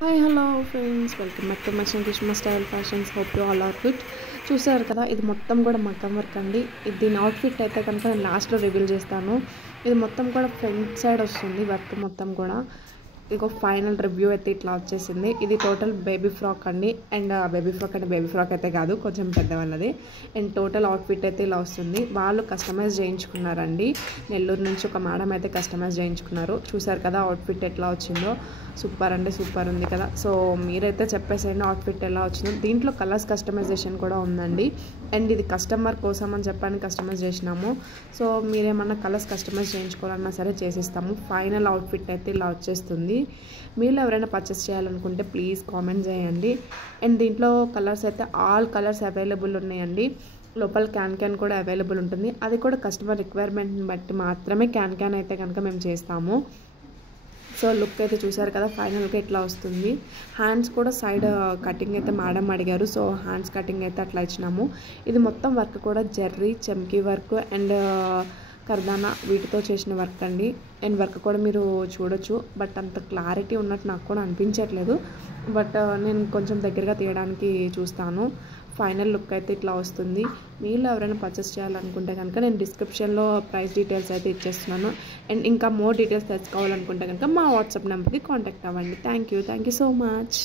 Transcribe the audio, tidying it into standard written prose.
Hi hello friends, welcome back to my channel Kishma style fashions. Hope you all are good. చూసారు కదా, ఇది మొత్తం కూడా మగ్గం వర్క్ అండి. దీని అవుట్ఫిట్ అయితే కనుక నేను లాస్ట్లో రివీల్ చేస్తాను. ఇది మొత్తం కూడా ఫ్రంట్ సైడ్ వస్తుంది వర్క్ మొత్తం కూడా. ఇదిగో ఫైనల్ రివ్యూ అయితే ఇట్లా వచ్చేసింది. ఇది టోటల్ బేబీ ఫ్రాక్ అండి. అండ్ బేబీ ఫ్రాక్ అయితే కాదు, కొంచెం పెద్దవాళ్ళది. అండ్ టోటల్ అవుట్ఫిట్ అయితే ఇలా వస్తుంది. వాళ్ళు కస్టమైజ్ చేయించుకున్నారండి. నెల్లూరు నుంచి ఒక మేడం అయితే కస్టమైజ్ చేయించుకున్నారు. చూసారు కదా అవుట్ఫిట్ ఎట్లా వచ్చిందో. సూపర్ అంటే సూపర్ ఉంది కదా. సో మీరైతే చెప్పేసేయండి అవుట్ఫిట్ ఎలా వచ్చిందో. దీంట్లో కలర్స్ కస్టమైజేషన్ కూడా ఉందండి. అండ్ ఇది కస్టమర్ కోసం అని చెప్పని కస్టమైజ్ చేసినాము. సో మీరేమన్నా కలర్స్ కస్టమైజ్ చేయించుకోవాలన్నా సరే చేసిస్తాము. ఫైనల్ అవుట్ఫిట్ అయితే ఇలా వచ్చేస్తుంది. మీరు ఎవరైనా పర్చేస్ చేయాలనుకుంటే ప్లీజ్ కామెంట్ చేయండి. అండ్ దీంట్లో కలర్స్ అయితే ఆల్ కలర్స్ అవైలబుల్ ఉన్నాయండి. లోపల క్యాన్ కూడా అవైలబుల్ ఉంటుంది. అది కూడా కస్టమర్ రిక్వైర్మెంట్ని బట్టి మాత్రమే క్యాన్ అయితే కనుక మేము చేస్తాము. సో లుక్ అయితే చూసారు కదా, ఫైనల్గా ఇట్లా వస్తుంది. హ్యాండ్స్ కూడా సైడ్ కటింగ్ అయితే మేడం అడిగారు. సో హ్యాండ్స్ కటింగ్ అయితే అట్లా ఇచ్చినాము. ఇది మొత్తం వర్క్ కూడా జర్రీ, చమ్కీ వర్క్ అండ్ కర్దానా వీటితో చేసిన వర్క్ అండి. అండ్ వర్క్ కూడా మీరు చూడొచ్చు. బట్ అంత క్లారిటీ ఉన్నట్టు నాకు కూడా అనిపించట్లేదు. బట్ నేను కొంచెం దగ్గరగా తీయడానికి చూస్తాను. ఫైనల్ లుక్ అయితే ఇట్లా వస్తుంది. మీరు ఎవరైనా పర్చేస్ చేయాలనుకుంటే కనుక నేను డిస్క్రిప్షన్లో ప్రైస్ డీటెయిల్స్ అయితే ఇచ్చేస్తున్నాను. అండ్ ఇంకా మోర్ డీటెయిల్స్ తెలుసుకోవాలనుకుంటే కనుక మా వాట్సాప్ నెంబర్కి కాంటాక్ట్ అవ్వండి. Thank you so much.